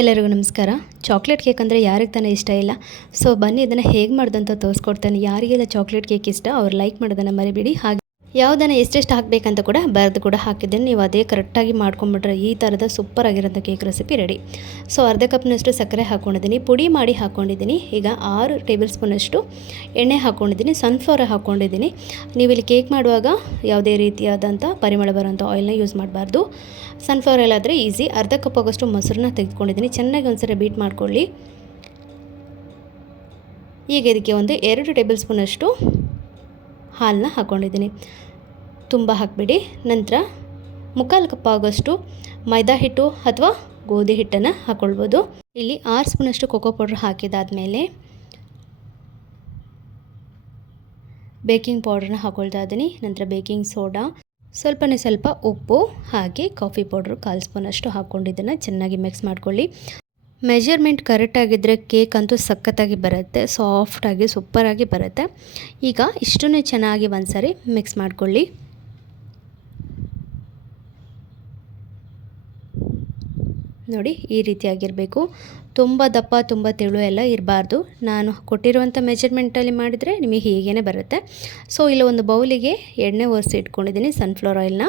ಎಲ್ಲರಿಗೂ ನಮಸ್ಕಾರ. Chocolate cake ಅಂದರೆ ಯಾರಿಗೆ ತಾನೇ ಇಷ್ಟ ಇಲ್ಲ. ಸೊ ಬನ್ನಿ ಇದನ್ನು ಹೇಗೆ ಮಾಡ್ದಂತ ತೋರಿಸ್ಕೊಡ್ತೇನೆ. ಯಾರಿಗೆಲ್ಲ ಚಾಕ್ಲೇಟ್ ಕೇಕ್ ಇಷ್ಟ ಅವ್ರು ಲೈಕ್ ಮಾಡೋದನ್ನು ಮರಿಬೇಡಿ. ಹಾಗೆ ಯಾವುದನ್ನು ಎಷ್ಟೆಷ್ಟು ಹಾಕಬೇಕಂತ ಕೂಡ ಬರೆದು ಕೂಡ ಹಾಕಿದ್ದೇನೆ. ನೀವು ಅದೇ ಕರೆಕ್ಟಾಗಿ ಮಾಡ್ಕೊಂಬಿಟ್ರೆ ಈ ಥರದ ಸೂಪರ್ ಆಗಿರೋಂಥ ಕೇಕ್ ರೆಸಿಪಿ ರೆಡಿ ಸೊ ಅರ್ಧ ಕಪ್ನಷ್ಟು ಸಕ್ಕರೆ ಹಾಕ್ಕೊಂಡಿದ್ದೀನಿ ಪುಡಿ ಮಾಡಿ ಹಾಕ್ಕೊಂಡಿದ್ದೀನಿ ಈಗ ಆರು ಟೇಬಲ್ ಸ್ಪೂನಷ್ಟು ಎಣ್ಣೆ ಹಾಕ್ಕೊಂಡಿದ್ದೀನಿ ಸನ್ಫ್ಲವರ್ ಹಾಕ್ಕೊಂಡಿದ್ದೀನಿ ನೀವು ಇಲ್ಲಿ ಕೇಕ್ ಮಾಡುವಾಗ ಯಾವುದೇ ರೀತಿಯಾದಂಥ ಪರಿಮಳ ಬರೋಂಥ ಆಯಿಲ್ನ ಯೂಸ್ ಮಾಡಬಾರ್ದು. ಸನ್ಫ್ಲವರ್ ಎಲ್ಲಾದರೆ ಈಸಿ ಅರ್ಧ ಕಪ್ ಆಗೋಷ್ಟು ಮೊಸರನ್ನ ತೆಗೆದುಕೊಂಡಿದ್ದೀನಿ. ಚೆನ್ನಾಗಿ ಒಂದ್ಸರಿ ಬೀಟ್ ಮಾಡ್ಕೊಳ್ಳಿ. ಈಗ ಇದಕ್ಕೆ ಒಂದು ಎರಡು ಟೇಬಲ್ ಸ್ಪೂನಷ್ಟು ಹಾಲನ್ನ ಹಾಕ್ಕೊಂಡಿದ್ದೀನಿ ತುಂಬ ಹಾಕಿಬಿಡಿ. ನಂತರ ಮುಕ್ಕಾಲು ಕಪ್ ಆಗೋಷ್ಟು ಮೈದಾ ಹಿಟ್ಟು ಅಥವಾ ಗೋಧಿ ಹಿಟ್ಟನ್ನು ಹಾಕ್ಕೊಳ್ಬೋದು ಇಲ್ಲಿ ಆರು ಸ್ಪೂನಷ್ಟು ಕೊಕೋ ಪೌಡ್ರ್ ಹಾಕಿದಾದಮೇಲೆ ಬೇಕಿಂಗ್ ಪೌಡ್ರನ್ನ ಹಾಕ್ಕೊಳ್ತಾ ಇದ್ದೀನಿ. ನಂತರ ಬೇಕಿಂಗ್ ಸೋಡಾ, ಸ್ವಲ್ಪನೇ ಸ್ವಲ್ಪ ಉಪ್ಪು ಹಾಗೆ ಕಾಫಿ ಪೌಡ್ರು ಕಾಲು ಸ್ಪೂನಷ್ಟು ಹಾಕ್ಕೊಂಡಿದ್ದನ್ನು ಚೆನ್ನಾಗಿ ಮಿಕ್ಸ್ ಮಾಡ್ಕೊಳ್ಳಿ. ಮೆಜರ್ಮೆಂಟ್ ಕರೆಕ್ಟಾಗಿದ್ದರೆ ಕೇಕ್ ಅಂತೂ ಸಖತ್ತಾಗಿ ಬರುತ್ತೆ ಸಾಫ್ಟಾಗಿ ಸೂಪರಾಗಿ ಬರುತ್ತೆ. ಈಗ ಇಷ್ಟನ್ನೇ ಚೆನ್ನಾಗಿ ಒಂದು ಸಾರಿ ಮಿಕ್ಸ್ ಮಾಡ್ಕೊಳ್ಳಿ. ನೋಡಿ ಈ ರೀತಿಯಾಗಿರಬೇಕು ತುಂಬ ದಪ್ಪ, ತುಂಬ ತೆಳು ಎಲ್ಲ ಇರಬಾರ್ದು. ನಾನು ಕೊಟ್ಟಿರುವಂಥ ಮೆಜರ್ಮೆಂಟಲ್ಲಿ ಮಾಡಿದರೆ ನಿಮಗೆ ಹೀಗೇ ಬರುತ್ತೆ. ಸೊ ಇಲ್ಲ ಒಂದು ಬೌಲಿಗೆ ಎಣ್ಣೆ ಒರೆಸಿ ಇಟ್ಕೊಂಡಿದ್ದೀನಿ ಸನ್ಫ್ಲವರ್ ಆಯಿಲ್ನ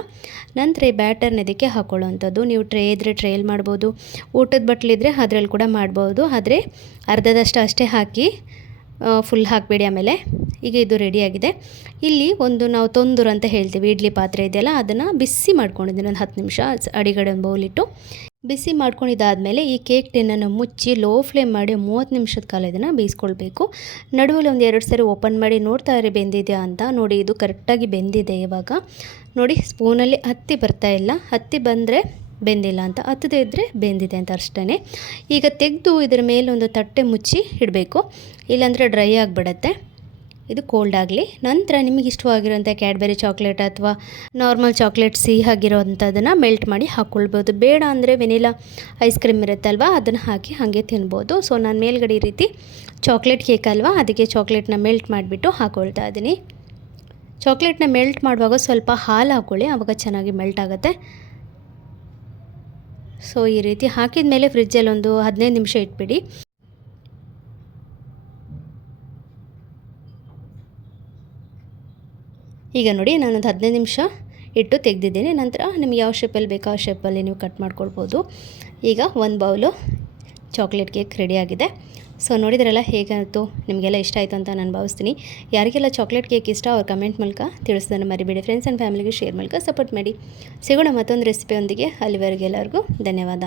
ನಂತರ ಈ ಬ್ಯಾಟರ್ನ ಇದಕ್ಕೆ ಹಾಕೊಳ್ಳೋವಂಥದ್ದು. ನೀವು ಟ್ರೇ ಇದ್ದರೆ ಟ್ರೇಲ್ ಮಾಡ್ಬೋದು, ಊಟದ ಬಟ್ಲಿದ್ರೆ ಅದರಲ್ಲಿ ಕೂಡ ಮಾಡ್ಬೋದು. ಆದರೆ ಅರ್ಧದಷ್ಟು ಅಷ್ಟೇ ಹಾಕಿ ಫುಲ್ ಹಾಕಬೇಡಿ ಆಮೇಲೆ. ಈಗ ಇದು ರೆಡಿಯಾಗಿದೆ ಇಲ್ಲಿ ಒಂದು ನಾವು ತೊಂದೂರು ಅಂತ ಹೇಳ್ತೀವಿ. ಇಡ್ಲಿ ಪಾತ್ರೆ ಇದೆಯಲ್ಲ, ಅದನ್ನು ಬಿಸಿ ಮಾಡ್ಕೊಂಡಿದ್ದೀನಿ. ಒಂದು ಹತ್ತು ನಿಮಿಷ ಅಡಿಗಡೆ ಒಂದು ಬೌಲಿಟ್ಟು ಬಿಸಿ ಮಾಡ್ಕೊಂಡಿದ್ದಾದಮೇಲೆ ಈ ಕೇಕ್ ಟಿನ್ನನ್ನು ಮುಚ್ಚಿ ಲೋ ಫ್ಲೇಮ್ ಮಾಡಿ ಮೂವತ್ತು ನಿಮಿಷದ ಕಾಲ ಇದನ್ನು ಬೇಯಿಸ್ಕೊಳ್ಬೇಕು. ನಡುವಲ್ಲಿ ಒಂದು ಎರಡು ಸರಿ ಓಪನ್ ಮಾಡಿ ನೋಡ್ತಾ ಇರಿ, ಬೆಂದಿದೆಯಾ ಅಂತ. ನೋಡಿ, ಇದು ಕರೆಕ್ಟಾಗಿ ಬೆಂದಿದೆ ಇವಾಗ. ನೋಡಿ, ಸ್ಪೂನಲ್ಲಿ ಹತ್ತಿ ಬರ್ತಾ ಇಲ್ಲ. ಹತ್ತಿ ಬಂದರೆ ಬೆಂದಿಲ್ಲ ಅಂತ. ಹತ್ತದೇ ಇದ್ದರೆ ಬೆಂದಿದೆ ಅಂತ ಅಷ್ಟೇ ಈಗ ತೆಗೆದು ಇದರ ಮೇಲೆ ಒಂದು ತಟ್ಟೆ ಮುಚ್ಚಿ ಇಡಬೇಕು. ಇಲ್ಲಾಂದರೆ ಡ್ರೈ ಆಗಿಬಿಡತ್ತೆ. ಇದು ಕೋಲ್ಡ್ ಆಗಲಿ. ನಂತರ ನಿಮಗೆ ಇಷ್ಟವಾಗಿರೋಂಥ ಕ್ಯಾಡ್ಬೆರಿ ಚಾಕ್ಲೇಟ್ ಅಥವಾ ನಾರ್ಮಲ್ ಚಾಕ್ಲೇಟ್ ಸಿಹಿ ಆಗಿರೋವಂಥದ್ದನ್ನು ಮೆಲ್ಟ್ ಮಾಡಿ ಹಾಕ್ಕೊಳ್ಬೋದು ಬೇಡ ಅಂದರೆ ವೆನಿಲಾ ಐಸ್ ಕ್ರೀಮ್ ಇರುತ್ತಲ್ವ, ಅದನ್ನು ಹಾಕಿ ಹಾಗೆ ತಿನ್ಬೋದು. ಸೊ ನಾನು ಮೇಲ್ಗಡೆ ಈ ರೀತಿ ಚಾಕ್ಲೇಟ್ ಕೇಕ್ ಅಲ್ವಾ, ಅದಕ್ಕೆ ಚಾಕ್ಲೇಟ್ನ ಮೆಲ್ಟ್ ಮಾಡಿಬಿಟ್ಟು ಹಾಕ್ಕೊಳ್ತಾ ಇದ್ದೀನಿ. ಚಾಕ್ಲೇಟ್ನ ಮೆಲ್ಟ್ ಮಾಡುವಾಗ ಸ್ವಲ್ಪ ಹಾಲು ಹಾಕ್ಕೊಳ್ಳಿ ಆವಾಗ ಚೆನ್ನಾಗಿ ಮೆಲ್ಟ್ ಆಗುತ್ತೆ. ಸೊ ಈ ರೀತಿ ಹಾಕಿದ ಮೇಲೆ ಫ್ರಿಜ್ಜಲ್ಲಿ ಒಂದು ಹದಿನೈದು ನಿಮಿಷ ಇಟ್ಬಿಡಿ. ಈಗ ನೋಡಿ ನಾನೊಂದು ಹದಿನೈದು ನಿಮಿಷ ಇಟ್ಟು ತೆಗೆದಿದ್ದೀನಿ. ನಂತರ ನಿಮ್ಗೆ ಯಾವ ಶೇಪಲ್ಲಿ ಬೇಕೋ ಆ ಶೇಪಲ್ಲಿ ನೀವು ಕಟ್ ಮಾಡ್ಕೊಳ್ಬೋದು. ಈಗ ಒಂದು ಬೌಲು ಚಾಕ್ಲೇಟ್ ಕೇಕ್ ರೆಡಿಯಾಗಿದೆ ಸೊ ನೋಡಿದ್ರಲ್ಲ ಹೇಗಾಯಿತು? ನಿಮಗೆಲ್ಲ ಇಷ್ಟ ಆಯಿತು ಅಂತ ನಾನು ಭಾವಿಸ್ತೀನಿ. ಯಾರಿಗೆಲ್ಲ ಚಾಕ್ಲೇಟ್ ಕೇಕ್ ಇಷ್ಟ ಅವ್ರ ಕಮೆಂಟ್ ಮೂಲಕ ತಿಳಿಸೋದನ್ನು ಮರಿಬೇಡಿ. ಫ್ರೆಂಡ್ಸ್ ಆ್ಯಂಡ್ ಫ್ಯಾಮಿಲಿಗೆ ಶೇರ್ ಮೂಲಕ ಸಪೋರ್ಟ್ ಮಾಡಿ. ಸಿಗೋಣ ಮತ್ತೊಂದು ರೆಸಿಪಿಯೊಂದಿಗೆ ಅಲ್ಲಿವರೆಗೆ ಎಲ್ಲರಿಗೂ ಧನ್ಯವಾದ.